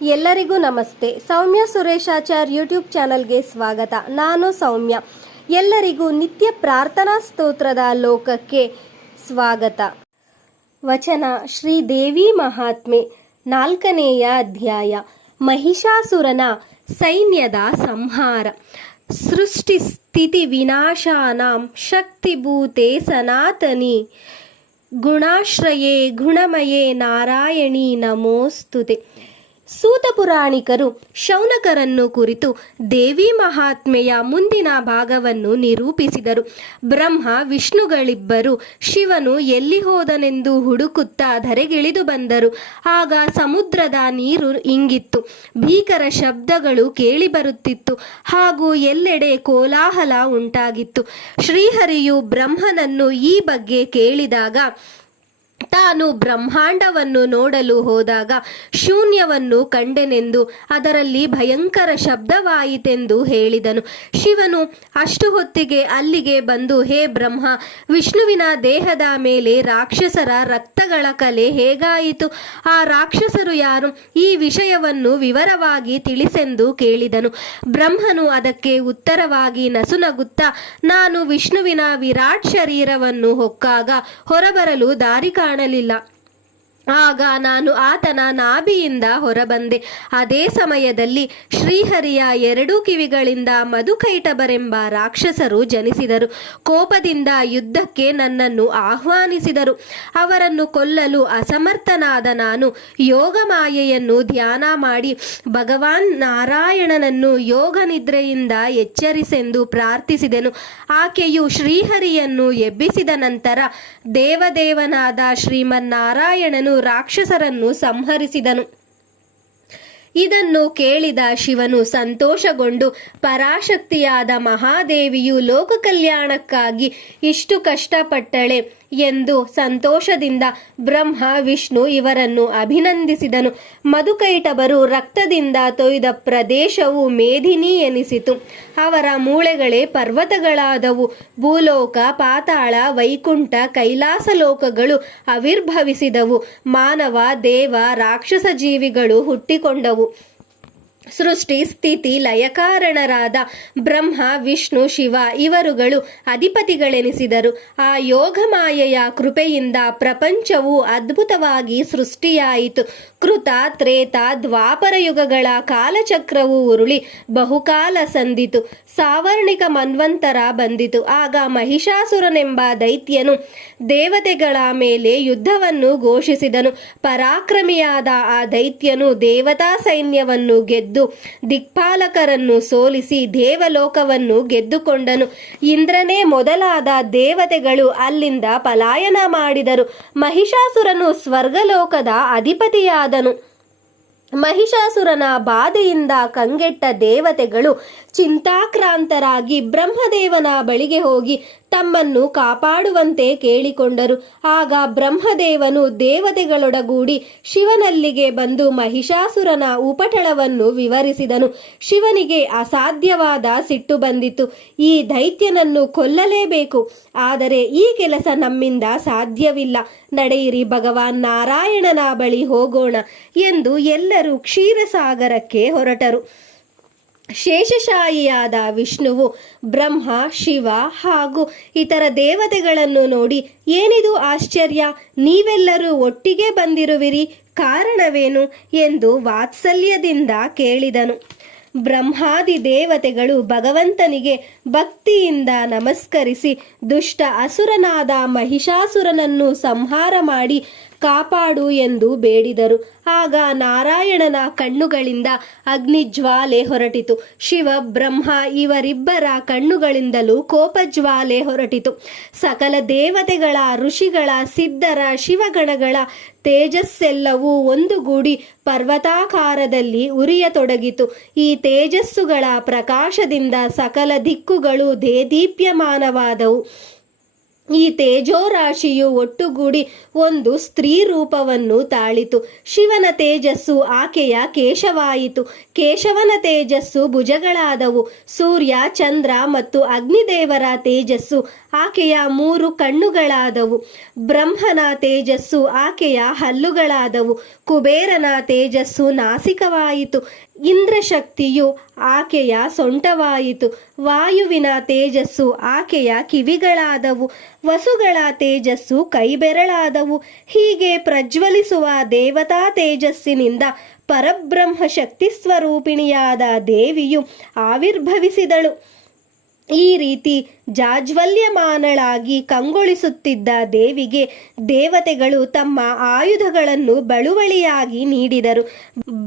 ಎಲ್ಲರಿಗೂ ನಮಸ್ತೆ. ಸೌಮ್ಯ ಸುರೇಶಾಚಾರ್ ಯೂಟ್ಯೂಬ್ ಚಾನಲ್ಗೆ ಸ್ವಾಗತ. ನಾನು ಸೌಮ್ಯ. ಎಲ್ಲರಿಗೂ ನಿತ್ಯ ಪ್ರಾರ್ಥನಾ ಸ್ತೋತ್ರದ ಲೋಕಕ್ಕೆ ಸ್ವಾಗತ. ವಚನ ಶ್ರೀ ದೇವಿ ಮಹಾತ್ಮೆ ನಾಲ್ಕನೆಯ ಅಧ್ಯಾಯ. ಮಹಿಷಾಸುರನ ಸೈನ್ಯದ ಸಂಹಾರ. ಸೃಷ್ಟಿ ಸ್ಥಿತಿ ವಿನಾಶಾನಾಂ ಶಕ್ತಿಭೂತೆ ಸನಾತನಿ. ಗುಣಾಶ್ರಯೇ ಗುಣಮಯೇ ನಾರಾಯಣಿ ನಮೋಸ್ತುತೆ. ಸೂತ ಪುರಾಣಿಕರು ಶೌನಕರನ್ನು ಕುರಿತು ದೇವಿ ಮಹಾತ್ಮೆಯ ಮುಂದಿನ ಭಾಗವನ್ನು ನಿರೂಪಿಸಿದರು. ಬ್ರಹ್ಮ, ವಿಷ್ಣುಗಳಿಬ್ಬರು ಶಿವನು ಎಲ್ಲಿ ಹೋದನೆಂದು ಹುಡುಕುತ್ತಾ ಧರೆಗಿಳಿದು ಬಂದರು. ಆಗ ಸಮುದ್ರದ ನೀರು ಇಂಗಿತ್ತು. ಭೀಕರ ಶಬ್ದಗಳು ಕೇಳಿಬರುತ್ತಿತ್ತು. ಹಾಗೂ ಎಲ್ಲೆಡೆ ಕೋಲಾಹಲ ಉಂಟಾಗಿತ್ತು. ಶ್ರೀಹರಿಯು ಬ್ರಹ್ಮನನ್ನು ಈ ಬಗ್ಗೆ ಕೇಳಿದಾಗ ತಾನು ಬ್ರಹ್ಮಾಂಡವನ್ನು ನೋಡಲು ಹೋದಾಗ ಶೂನ್ಯವನ್ನು ಕಂಡೆನೆಂದು ಅದರಲ್ಲಿ ಭಯಂಕರ ಶಬ್ದವಾಯಿತೆಂದು ಹೇಳಿದನು. ಶಿವನು ಅಷ್ಟು ಹೊತ್ತಿಗೆ ಅಲ್ಲಿಗೆ ಬಂದು, ಹೇ ಬ್ರಹ್ಮ, ವಿಷ್ಣುವಿನ ದೇಹದ ಮೇಲೆ ರಾಕ್ಷಸರ ರಕ್ತಗಳ ಕಲೆ ಹೇಗಾಯಿತು? ಆ ರಾಕ್ಷಸರು ಯಾರು? ಈ ವಿಷಯವನ್ನು ವಿವರವಾಗಿ ತಿಳಿಸೆಂದು ಕೇಳಿದನು. ಬ್ರಹ್ಮನು ಅದಕ್ಕೆ ಉತ್ತರವಾಗಿ ನಸುನಗುತ್ತಾ, ನಾನು ವಿಷ್ಣುವಿನ ವಿರಾಟ್ ಶರೀರವನ್ನು ಹೊಕ್ಕಾಗ ಹೊರಬರಲು ದಾರಿ ಕಾಣಲಿಲ್ಲ ಆಗ ನಾನು ಆತನ ನಾಭಿಯಿಂದ ಹೊರಬಂದೆ. ಅದೇ ಸಮಯದಲ್ಲಿ ಶ್ರೀಹರಿಯ ಎರಡೂ ಕಿವಿಗಳಿಂದ ಮಧುಕೈಟಬರೆಂಬ ರಾಕ್ಷಸರು ಜನಿಸಿದರು. ಕೋಪದಿಂದ ಯುದ್ಧಕ್ಕೆ ನನ್ನನ್ನು ಆಹ್ವಾನಿಸಿದರು. ಅವರನ್ನು ಕೊಲ್ಲಲು ಅಸಮರ್ಥನಾದ ನಾನು ಯೋಗ ಮಾಯೆಯನ್ನು ಧ್ಯಾನ ಮಾಡಿ ಭಗವಾನ್ ನಾರಾಯಣನನ್ನು ಯೋಗ ನಿದ್ರೆಯಿಂದ ಎಚ್ಚರಿಸೆಂದು ಪ್ರಾರ್ಥಿಸಿದೆನು. ಆಕೆಯು ಶ್ರೀಹರಿಯನ್ನು ಎಬ್ಬಿಸಿದ ನಂತರ ದೇವದೇವನಾದ ಶ್ರೀಮನ್ನಾರಾಯಣನು ರಾಕ್ಷಸರನ್ನು ಸಂಹರಿಸಿದನು. ಇದನ್ನು ಕೇಳಿದ ಶಿವನು ಸಂತೋಷಗೊಂಡು ಪರಾಶಕ್ತಿಯಾದ ಮಹಾದೇವಿಯು ಲೋಕ ಕಲ್ಯಾಣಕ್ಕಾಗಿ ಇಷ್ಟು ಕಷ್ಟಪಟ್ಟಳೆ. ಎಂದು ಸಂತೋಷದಿಂದ ಬ್ರಹ್ಮ, ವಿಷ್ಣು ಇವರನ್ನು ಅಭಿನಂದಿಸಿದನು. ಮಧುಕೈಟಬರು ರಕ್ತದಿಂದ ತೊಯ್ದ ಪ್ರದೇಶವು ಮೇಧಿನಿ ಎನಿಸಿತು. ಅವರ ಮೂಳೆಗಳೇ ಪರ್ವತಗಳಾದವು. ಭೂಲೋಕ, ಪಾತಾಳ, ವೈಕುಂಠ ಕೈಲಾಸ ಲೋಕಗಳು ಆವಿರ್ಭವಿಸಿದವು ಮಾನವ, ದೇವ, ರಾಕ್ಷಸ ಜೀವಿಗಳು ಹುಟ್ಟಿಕೊಂಡವು. ಸೃಷ್ಟಿ ಸ್ಥಿತಿ ಲಯಕಾರಣರಾದ ಬ್ರಹ್ಮ, ವಿಷ್ಣು, ಶಿವ ಇವರುಗಳು ಅಧಿಪತಿಗಳೆನಿಸಿದರು. ಆ ಯೋಗ ಮಾಯೆಯ ಕೃಪೆಯಿಂದ ಪ್ರಪಂಚವು ಅದ್ಭುತವಾಗಿ ಸೃಷ್ಟಿಯಾಯಿತು. ಕೃತ, ತ್ರೇತ, ದ್ವಾಪರ ಯುಗಗಳ ಕಾಲಚಕ್ರವು ಉರುಳಿ ಬಹುಕಾಲ ಸಂದಿತು. ಸಾವರ್ಣಿಕ ಮನ್ವಂತರ ಬಂದಿತು. ಆಗ ಮಹಿಷಾಸುರನೆಂಬ ದೈತ್ಯನು ದೇವತೆಗಳ ಮೇಲೆ ಯುದ್ಧವನ್ನು ಘೋಷಿಸಿದನು. ಪರಾಕ್ರಮಿಯಾದ ಆ ದೈತ್ಯನು ದೇವತಾ ಸೈನ್ಯವನ್ನು ಗೆದ್ದು ದಿಕ್ಪಾಲಕರನ್ನು ಸೋಲಿಸಿ ದೇವಲೋಕವನ್ನು ಗೆದ್ದುಕೊಂಡನು. ಇಂದ್ರನೇ ಮೊದಲಾದ ದೇವತೆಗಳು ಅಲ್ಲಿಂದ ಪಲಾಯನ ಮಾಡಿದರು. ಮಹಿಷಾಸುರನು ಸ್ವರ್ಗಲೋಕದ ಅಧಿಪತಿಯಾದನು ಮಹಿಷಾಸುರನ ಬಾಧೆಯಿಂದ ಕಂಗೆಟ್ಟ ದೇವತೆಗಳು ಚಿಂತಾಕ್ರಾಂತರಾಗಿ ಬ್ರಹ್ಮದೇವನ ಬಳಿಗೆ ಹೋಗಿ ತಮ್ಮನ್ನು ಕಾಪಾಡುವಂತೆ ಕೇಳಿಕೊಂಡರು. ಆಗ ಬ್ರಹ್ಮದೇವನು ದೇವತೆಗಳೊಡಗೂಡಿ ಶಿವನಲ್ಲಿಗೆ ಬಂದು ಮಹಿಷಾಸುರನ ಉಪಟಳವನ್ನು ವಿವರಿಸಿದನು. ಶಿವನಿಗೆ ಅಸಾಧ್ಯವಾದ ಸಿಟ್ಟು ಬಂದಿತು ಈ ದೈತ್ಯನನ್ನು ಕೊಲ್ಲಲೇಬೇಕು. ಆದರೆ ಈ ಕೆಲಸ ನಮ್ಮಿಂದ ಸಾಧ್ಯವಿಲ್ಲ. ನಡೆಯಿರಿ ಭಗವಾನ್ ನಾರಾಯಣನ ಬಳಿ ಹೋಗೋಣ ಎಂದು ಎಲ್ಲರೂ ಕ್ಷೀರಸಾಗರಕ್ಕೆ ಹೊರಟರು. ಶೇಷಶಾಹಿಯಾದ ವಿಷ್ಣುವು ಬ್ರಹ್ಮ, ಶಿವ ಹಾಗೂ ಇತರ ದೇವತೆಗಳನ್ನು ನೋಡಿ ಏನಿದು ಆಶ್ಚರ್ಯ? ನೀವೆಲ್ಲರೂ ಒಟ್ಟಿಗೆ ಬಂದಿರುವಿರಿ, ಕಾರಣವೇನು ಎಂದು ವಾತ್ಸಲ್ಯದಿಂದ ಕೇಳಿದನು. ಬ್ರಹ್ಮಾದಿ ದೇವತೆಗಳು ಭಗವಂತನಿಗೆ ಭಕ್ತಿಯಿಂದ ನಮಸ್ಕರಿಸಿ ದುಷ್ಟ ಅಸುರನಾದ ಮಹಿಷಾಸುರನನ್ನು ಸಂಹಾರ ಮಾಡಿ ಕಾಪಾಡು ಎಂದು ಬೇಡಿದರು. ಆಗ ನಾರಾಯಣನ ಕಣ್ಣುಗಳಿಂದ ಅಗ್ನಿಜ್ವಾಲೆ ಹೊರಟಿತು. ಶಿವ, ಬ್ರಹ್ಮ ಇವರಿಬ್ಬರ ಕಣ್ಣುಗಳಿಂದಲೂ ಕೋಪಜ್ವಾಲೆ ಹೊರಟಿತು. ಸಕಲ ದೇವತೆಗಳ, ಋಷಿಗಳ, ಸಿದ್ಧರ, ಶಿವಗಣಗಳ ತೇಜಸ್ಸೆಲ್ಲವೂ ಒಂದುಗೂಡಿ ಪರ್ವತಾಕಾರದಲ್ಲಿ ಉರಿಯತೊಡಗಿತು. ಈ ತೇಜಸ್ಸುಗಳ ಪ್ರಕಾಶದಿಂದ ಸಕಲ ದಿಕ್ಕುಗಳು ದೇದೀಪ್ಯಮಾನವಾದವು. ಈ ತೇಜೋರಾಶಿಯು ಒಟ್ಟುಗೂಡಿ ಒಂದು ಸ್ತ್ರೀ ರೂಪವನ್ನು ತಾಳಿತು. ಶಿವನ ತೇಜಸ್ಸು ಆಕೆಯ ಕೇಶವಾಯಿತು. ಕೇಶವನ ತೇಜಸ್ಸು ಭುಜಗಳಾದವು. ಸೂರ್ಯ, ಚಂದ್ರ ಮತ್ತು ಅಗ್ನಿದೇವರ ತೇಜಸ್ಸು ಆಕೆಯ ಮೂರು ಕಣ್ಣುಗಳಾದವು. ಬ್ರಹ್ಮನ ತೇಜಸ್ಸು ಆಕೆಯ ಹಲ್ಲುಗಳಾದವು. ಕುಬೇರನ ತೇಜಸ್ಸು ನಾಸಿಕವಾಯಿತು. ಇಂದ್ರಶಕ್ತಿಯು ಆಕೆಯ ಸೊಂಟವಾಯಿತು. ವಾಯುವಿನ ತೇಜಸ್ಸು ಆಕೆಯ ಕಿವಿಗಳಾದವು. ವಸುಗಳ ತೇಜಸ್ಸು ಕೈಬೆರಳಾದವು. ಹೀಗೆ ಪ್ರಜ್ವಲಿಸುವ ದೇವತಾ ತೇಜಸ್ಸಿನಿಂದ ಪರಬ್ರಹ್ಮ ಶಕ್ತಿ ಸ್ವರೂಪಿಣಿಯಾದ ದೇವಿಯು ಆವಿರ್ಭವಿಸಿದಳು. ಈ ರೀತಿ ಜಾಜ್ವಲ್ಯಮಾನಳಾಗಿ ಕಂಗೊಳಿಸುತ್ತಿದ್ದ ದೇವಿಗೆ ದೇವತೆಗಳು ತಮ್ಮ ಆಯುಧಗಳನ್ನು ಬಳುವಳಿಯಾಗಿ ನೀಡಿದರು.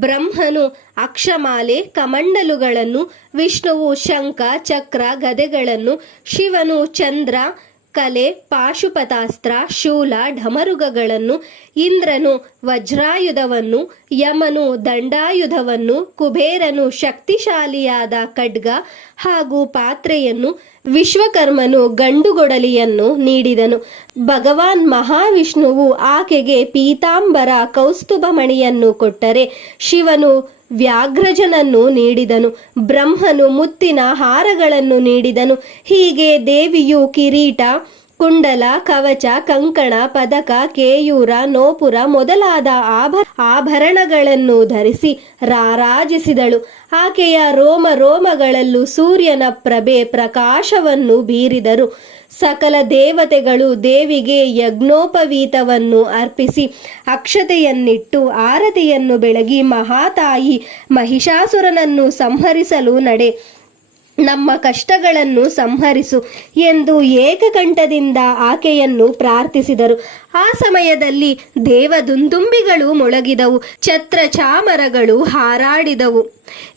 ಬ್ರಹ್ಮನು ಅಕ್ಷಮಾಲೆ, ಕಮಂಡಲುಗಳನ್ನು, ವಿಷ್ಣುವು ಶಂಖ, ಚಕ್ರ, ಗದೆಗಳನ್ನು, ಶಿವನು ಚಂದ್ರ ಕಲೆ, ಪಾಶುಪತಾಸ್ತ್ರ, ಶೂಲ, ಢಮರುಗಗಳನ್ನು, ಇಂದ್ರನು, ವಜ್ರಾಯುಧವನ್ನು, ಯಮನು, ದಂಡಾಯುಧವನ್ನು, ಕುಬೇರನು ಶಕ್ತಿಶಾಲಿಯಾದ ಖಡ್ಗ ಹಾಗೂ ಪಾತ್ರೆಯನ್ನು, ವಿಶ್ವಕರ್ಮನು ಗಂಡುಗೊಡಲಿಯನ್ನು ನೀಡಿದನು. ಭಗವಾನ್ ಮಹಾವಿಷ್ಣುವು ಆಕೆಗೆ ಪೀತಾಂಬರ ಕೌಸ್ತುಭಮಣಿಯನ್ನು ಕೊಟ್ಟರೆ ಶಿವನು ವ್ಯಾಘ್ರಜನನ್ನು ನೀಡಿದನು ಬ್ರಹ್ಮನು ಮುತ್ತಿನ ಹಾರಗಳನ್ನು ನೀಡಿದನು ಹೀಗೆ ದೇವಿಯು ಕಿರೀಟ ಕುಂಡಲ, ಕವಚ, ಕಂಕಣ, ಪದಕ, ಕೇಯೂರ, ನೋಪುರ ಮೊದಲಾದ ಆಭ, ಆಭರಣಗಳನ್ನು ಧರಿಸಿ ರಾರಾಜಿಸಿದಳು. ಆಕೆಯ ರೋಮ ರೋಮಗಳಲ್ಲೂ ಸೂರ್ಯನ ಪ್ರಭೆ ಪ್ರಕಾಶವನ್ನು ಬೀರಿದರು. ಸಕಲ ದೇವತೆಗಳು ದೇವಿಗೆ ಯಜ್ಞೋಪವೀತವನ್ನು ಅರ್ಪಿಸಿ ಅಕ್ಷತೆಯನ್ನಿಟ್ಟು ಆರತಿಯನ್ನು ಬೆಳಗಿ ಮಹಾತಾಯಿ ಮಹಿಷಾಸುರನನ್ನು ಸಂಹರಿಸಲು ನಡೆ. ನಮ್ಮ ಕಷ್ಟಗಳನ್ನು ಸಂಹರಿಸು ಎಂದು ಏಕಕಂಠದಿಂದ ಆಕೆಯನ್ನು ಪ್ರಾರ್ಥಿಸಿದರು. ಆ ಸಮಯದಲ್ಲಿ ದೇವದುಂದುಂಬಿಗಳು ಮೊಳಗಿದವು, ಛತ್ರ ಚಾಮರಗಳು ಹಾರಾಡಿದವು.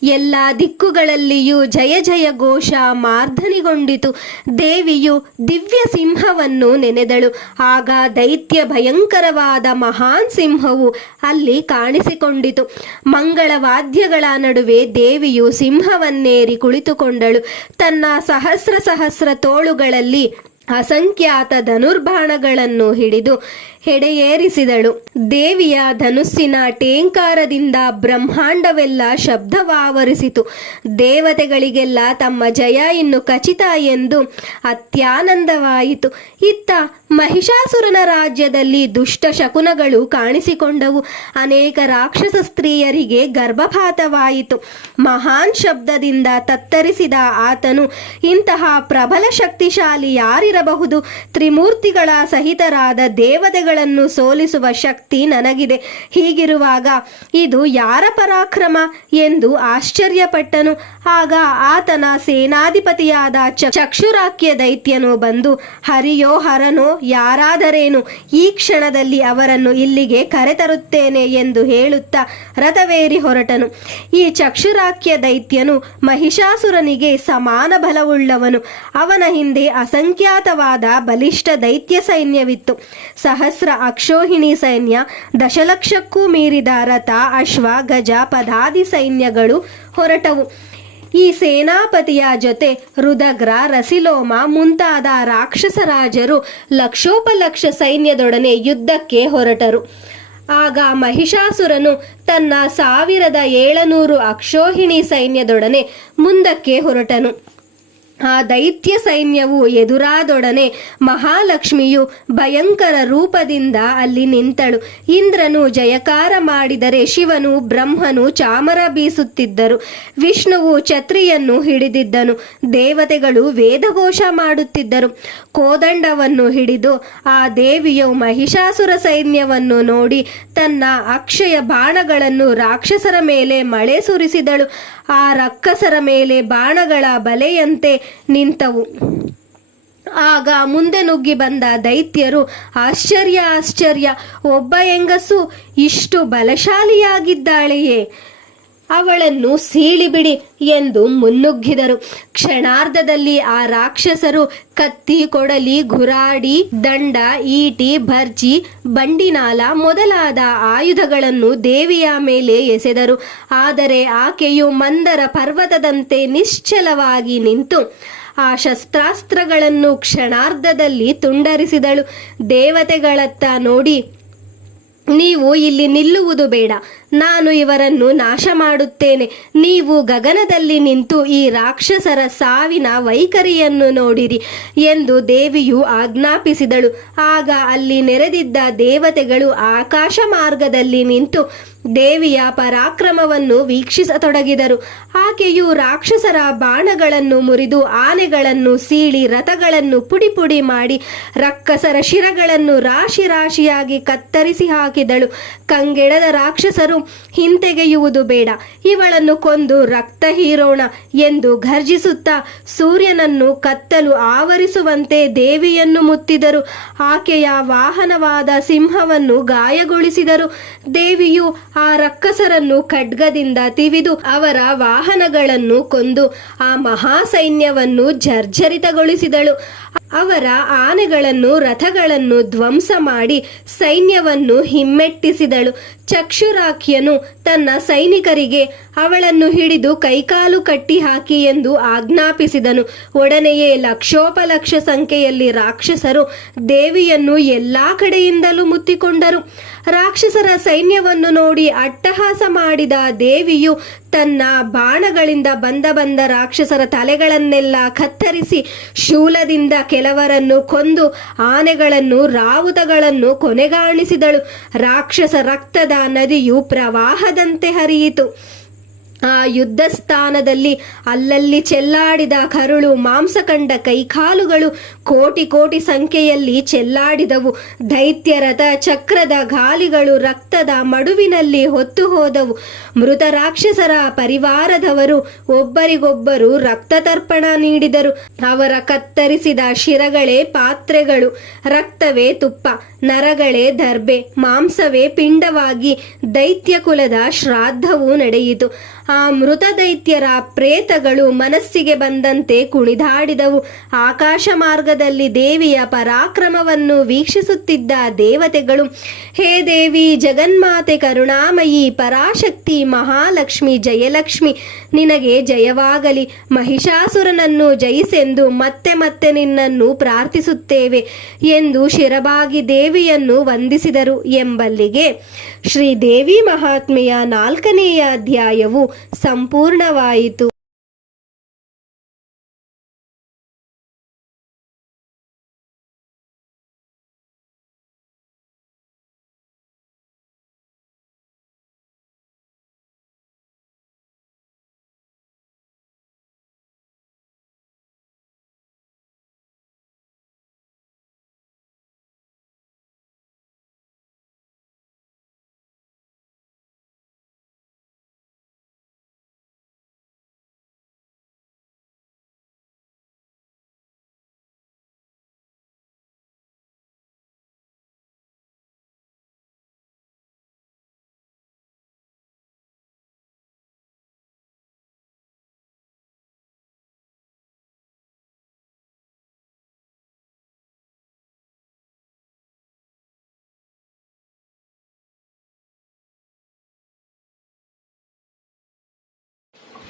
ಎಲ್ಲ ದಿಕ್ಕುಗಳಲ್ಲಿಯೂ ಜಯ ಜಯ ಘೋಷ ಮಾರ್ಧನಿಗೊಂಡಿತು ದೇವಿಯು ದಿವ್ಯ ಸಿಂಹವನ್ನು ನೆನೆದಳು. ಆಗ ದೈತ್ಯ ಭಯಂಕರವಾದ ಮಹಾನ್ ಸಿಂಹವು ಅಲ್ಲಿ ಕಾಣಿಸಿಕೊಂಡಿತು. ಮಂಗಳ ವಾದ್ಯಗಳ ನಡುವೆ ದೇವಿಯು ಸಿಂಹವನ್ನೇರಿ ಕುಳಿತುಕೊಂಡಳು. ತನ್ನ ಸಹಸ್ರ ಸಹಸ್ರ ತೋಳುಗಳಲ್ಲಿ ಅಸಂಖ್ಯಾತ ಧನುರ್ಬಾಣಗಳನ್ನು ಹಿಡಿದು ಹೆಡೆಯೇರಿಸಿದಳು. ದೇವಿಯ ಧನುಸ್ಸಿನ ಟೇಂಕಾರದಿಂದ ಬ್ರಹ್ಮಾಂಡವೆಲ್ಲ ಶಬ್ದವಾವರಿಸಿತು. ದೇವತೆಗಳಿಗೆಲ್ಲ ತಮ್ಮ ಜಯ ಇನ್ನು ಖಚಿತ ಎಂದು ಅತ್ಯಾನಂದವಾಯಿತು. ಇತ್ತ ಮಹಿಷಾಸುರನ ರಾಜ್ಯದಲ್ಲಿ ದುಷ್ಟ ಶಕುನಗಳು ಕಾಣಿಸಿಕೊಂಡವು. ಅನೇಕ ರಾಕ್ಷಸ ಸ್ತ್ರೀಯರಿಗೆ ಗರ್ಭಪಾತವಾಯಿತು. ಮಹಾನ್ ಶಬ್ದದಿಂದ ತತ್ತರಿಸಿದ ಆತನು ಇಂತಹ ಪ್ರಬಲ ಶಕ್ತಿಶಾಲಿ ಯಾರಿರಬಹುದು? ತ್ರಿಮೂರ್ತಿಗಳ ಸಹಿತರಾದ ದೇವತೆಗಳನ್ನು ಸೋಲಿಸುವ ಶಕ್ತಿ ನನಗಿದೆ. ಹೀಗಿರುವಾಗ ಇದು ಯಾರ ಪರಾಕ್ರಮ ಎಂದು ಆಶ್ಚರ್ಯಪಟ್ಟನು. ಆಗ ಆತನ ಸೇನಾಧಿಪತಿಯಾದ ಚಕ್ಷುರಾಕ್ಯ ದೈತ್ಯನು ಬಂದು, ಹರಿಯೋ ಹರನೋ, ಯಾರಾದರೇನು, ಈ ಕ್ಷಣದಲ್ಲಿ ಅವರನ್ನು ಇಲ್ಲಿಗೆ ಕರೆತರುತ್ತೇನೆ ಎಂದು ಹೇಳುತ್ತಾ ರಥವೇರಿ ಹೊರಟನು. ಈ ಚಕ್ಷುರಾಕ್ಯ ದೈತ್ಯನು ಮಹಿಷಾಸುರನಿಗೆ ಸಮಾನ ಬಲವುಳ್ಳವನು. ಅವನ ಹಿಂದೆ ಅಸಂಖ್ಯಾತವಾದ ಬಲಿಷ್ಠ ದೈತ್ಯ ಸೈನ್ಯವಿತ್ತು. ಸಹಸ್ರ ಅಕ್ಷೋಹಿಣಿ ಸೈನ್ಯ ದಶಲಕ್ಷಕ್ಕೂ ಮೀರಿದ ರಥ ಅಶ್ವ, ಗಜ, ಪದಾದಿ ಸೈನ್ಯಗಳು ಹೊರಟವು. ಈ ಸೇನಾಪತಿಯ ಜೊತೆ ರುದಗ್ರ ರಸಿಲೋಮ ಮುಂತಾದ ರಾಕ್ಷಸ ರಾಜರು ಲಕ್ಷೋಪಲಕ್ಷ ಸೈನ್ಯದೊಡನೆ ಯುದ್ಧಕ್ಕೆ ಹೊರಟರು. ಆಗ ಮಹಿಷಾಸುರನು ತನ್ನ ಸಾವಿರದ ಏಳನೂರು ಅಕ್ಷೋಹಿಣಿ ಸೈನ್ಯದೊಡನೆ ಮುಂದಕ್ಕೆ ಹೊರಟನು. ಆ ದೈತ್ಯ ಸೈನ್ಯವು ಎದುರಾದೊಡನೆ ಮಹಾಲಕ್ಷ್ಮಿಯು ಭಯಂಕರ ರೂಪದಿಂದ ಅಲ್ಲಿ ನಿಂತಳು. ಇಂದ್ರನು ಜಯಕಾರ ಮಾಡಿದರೆ ಶಿವನು, ಬ್ರಹ್ಮನು ಚಾಮರ ಬೀಸುತ್ತಿದ್ದರು. ವಿಷ್ಣುವು ಛತ್ರಿಯನ್ನು ಹಿಡಿದಿದ್ದನು. ದೇವತೆಗಳು ವೇದಘೋಷ ಮಾಡುತ್ತಿದ್ದರು. ಕೋದಂಡವನ್ನು ಹಿಡಿದು ಆ ದೇವಿಯು ಮಹಿಷಾಸುರ ಸೈನ್ಯವನ್ನು ನೋಡಿ ತನ್ನ ಅಕ್ಷಯ ಬಾಣಗಳನ್ನು ರಾಕ್ಷಸರ ಮೇಲೆ ಮಳೆ ಸುರಿಸಿದಳು. ಆ ರಕ್ಕಸರ ಮೇಲೆ ಬಾಣಗಳ ಬಲೆಯಂತೆ ನಿಂತವು. ಆಗ ಮುಂದೆ ನುಗ್ಗಿ ಬಂದ ದೈತ್ಯರು ಆಶ್ಚರ್ಯ ಆಶ್ಚರ್ಯ ಒಬ್ಬ ಹೆಂಗಸು ಇಷ್ಟು ಬಲಶಾಲಿಯಾಗಿದ್ದಾಳೆಯೇ? ಅವಳನ್ನು ಸೀಳಿಬಿಡಿ ಎಂದು ಮುನ್ನುಗ್ಗಿದರು. ಕ್ಷಣಾರ್ಧದಲ್ಲಿ ಆ ರಾಕ್ಷಸರು ಕತ್ತಿ ಕೊಡಲಿ, ಗುರಾಡಿ, ದಂಡ, ಈಟಿ, ಭರ್ಜಿ, ಬಂಡಿನಾಲ ಮೊದಲಾದ ಆಯುಧಗಳನ್ನು ದೇವಿಯ ಮೇಲೆ ಎಸೆದರು. ಆದರೆ ಆಕೆಯು ಮಂದರ ಪರ್ವತದಂತೆ ನಿಶ್ಚಲವಾಗಿ ನಿಂತು ಆ ಶಸ್ತ್ರಾಸ್ತ್ರಗಳನ್ನು ಕ್ಷಣಾರ್ಧದಲ್ಲಿ ತುಂಡರಿಸಿದಳು. ದೇವತೆಗಳತ್ತ ನೋಡಿ ನೀವು ಇಲ್ಲಿ ನಿಲ್ಲುವುದು ಬೇಡ. ನಾನು ಇವರನ್ನು ನಾಶ ಮಾಡುತ್ತೇನೆ. ನೀವು ಗಗನದಲ್ಲಿ ನಿಂತು ಈ ರಾಕ್ಷಸರ ಸಾವಿನ ವೈಖರಿಯನ್ನು ನೋಡಿರಿ ಎಂದು ದೇವಿಯು ಆಜ್ಞಾಪಿಸಿದಳು. ಆಗ ಅಲ್ಲಿ ನೆರೆದಿದ್ದ ದೇವತೆಗಳು ಆಕಾಶ ಮಾರ್ಗದಲ್ಲಿ ನಿಂತು ದೇವಿಯ ಪರಾಕ್ರಮವನ್ನು ವೀಕ್ಷಿಸತೊಡಗಿದರು. ಆಕೆಯು ರಾಕ್ಷಸರ ಬಾಣಗಳನ್ನು ಮುರಿದು ಆನೆಗಳನ್ನು ಸೀಳಿ ರಥಗಳನ್ನು ಪುಡಿ ಪುಡಿ ಮಾಡಿ ರಕ್ಕಸರ ಶಿರಗಳನ್ನು ರಾಶಿ ರಾಶಿಯಾಗಿ ಕತ್ತರಿಸಿ ಹಾಕಿದಳು. ಕಂಗೆಡದ ರಾಕ್ಷಸರು ಹಿಂತೆಗೆಯುವುದು ಬೇಡ. ಇವಳನ್ನು ಕೊಂದು ರಕ್ತ ಹೀರೋಣ ಎಂದು ಘರ್ಜಿಸುತ್ತಾ ಸೂರ್ಯನನ್ನು ಕತ್ತಲು ಆವರಿಸುವಂತೆ ದೇವಿಯನ್ನು ಮುತ್ತಿದರು. ಆಕೆಯ ವಾಹನವಾದ ಸಿಂಹವನ್ನು ಗಾಯಗೊಳಿಸಿದರು. ದೇವಿಯು ಆ ರಕ್ಕಸರನ್ನು ಖಡ್ಗದಿಂದ ತಿವಿದು ಅವರ ವಾಹನಗಳನ್ನು ಕೊಂದು ಆ ಮಹಾಸೈನ್ಯವನ್ನು ಜರ್ಜರಿತಗೊಳಿಸಿದಳು. ಅವರ ಆನೆಗಳನ್ನು, ರಥಗಳನ್ನು ಧ್ವಂಸ ಮಾಡಿ ಸೈನ್ಯವನ್ನು ಹಿಮ್ಮೆಟ್ಟಿಸಿದಳು. ಚಕ್ಷುರಾಖ್ಯನು ತನ್ನ ಸೈನಿಕರಿಗೆ, ಅವಳನ್ನು ಹಿಡಿದು ಕೈಕಾಲು ಕಟ್ಟಿ ಹಾಕಿ ಎಂದು ಆಜ್ಞಾಪಿಸಿದನು. ಒಡನೆಯೇ ಲಕ್ಷೋಪಲಕ್ಷ ಸಂಖ್ಯೆಯಲ್ಲಿ ರಾಕ್ಷಸರು ದೇವಿಯನ್ನು ಎಲ್ಲಾ ಕಡೆಯಿಂದಲೂ ಮುತ್ತಿಕೊಂಡರು. ರಾಕ್ಷಸರ ಸೈನ್ಯವನ್ನು ನೋಡಿ ಅಟ್ಟಹಾಸ ಮಾಡಿದ ದೇವಿಯು ತನ್ನ ಬಾಣಗಳಿಂದ ಬಂದ ಬಂದ ರಾಕ್ಷಸರ ತಲೆಗಳನ್ನೆಲ್ಲ ಕತ್ತರಿಸಿ ಶೂಲದಿಂದ ಕೆಲವರನ್ನು ಕೊಂದು ಆನೆಗಳನ್ನು ರಾವುತಗಳನ್ನು ಕೊನೆಗಾಣಿಸಿದಳು. ರಾಕ್ಷಸ ರಕ್ತದ ನದಿಯು ಪ್ರವಾಹದಂತೆ ಹರಿಯಿತು. ಆ ಯುದ್ಧ ಸ್ಥಾನದಲ್ಲಿ ಅಲ್ಲಲ್ಲಿ ಚೆಲ್ಲಾಡಿದ ಕರುಳು ಮಾಂಸ ಕಂಡ ಕೈಕಾಲುಗಳು ಕೋಟಿ ಕೋಟಿ ಸಂಖ್ಯೆಯಲ್ಲಿ ಚೆಲ್ಲಾಡಿದವು. ದೈತ್ಯರದ ಚಕ್ರದ ಗಾಲಿಗಳು ರಕ್ತದ ಮಡುವಿನಲ್ಲಿ ಹೊತ್ತು ಹೋದವು. ಮೃತ ರಾಕ್ಷಸರ ಪರಿವಾರದವರು ಒಬ್ಬರಿಗೊಬ್ಬರು ರಕ್ತ ತರ್ಪಣ ನೀಡಿದರು. ಅವರ ಕತ್ತರಿಸಿದ ಶಿರಗಳೇ ಪಾತ್ರೆಗಳು, ರಕ್ತವೇ ತುಪ್ಪ, ನರಗಳೇ ದರ್ಬೆ, ಮಾಂಸವೇ ಪಿಂಡವಾಗಿ ದೈತ್ಯ ಕುಲದ ಶ್ರಾದ್ದವೂ ನಡೆಯಿತು. ಆ ಮೃತ ದೈತ್ಯರ ಪ್ರೇತಗಳು ಮನಸ್ಸಿಗೆ ಬಂದಂತೆ ಕುಣಿದಾಡಿದವು. ಆಕಾಶ ಮಾರ್ಗದಲ್ಲಿ ದೇವಿಯ ಪರಾಕ್ರಮವನ್ನು ವೀಕ್ಷಿಸುತ್ತಿದ್ದ ದೇವತೆಗಳು, ಹೇ ದೇವಿ, ಜಗನ್ಮಾತೆ ಕರುಣಾಮಯಿ, ಪರಾಶಕ್ತಿ ಮಹಾಲಕ್ಷ್ಮಿ, ಜಯಲಕ್ಷ್ಮಿ, ನಿನಗೆ ಜಯವಾಗಲಿ. ಮಹಿಷಾಸುರನನ್ನು ಜಯಿಸೆಂದು ಮತ್ತೆ ಮತ್ತೆ ನಿನ್ನನ್ನು ಪ್ರಾರ್ಥಿಸುತ್ತೇವೆ ಎಂದು ಶಿರಬಾಗಿ ದೇವಿಯನ್ನು ವಂದಿಸಿದರು. ಎಂಬಲ್ಲಿಗೆ ಶ್ರೀದೇವಿ ಮಹಾತ್ಮೆಯ ನಾಲ್ಕನೆಯ ಅಧ್ಯಾಯವು ಸಂಪೂರ್ಣವಾಯಿತು.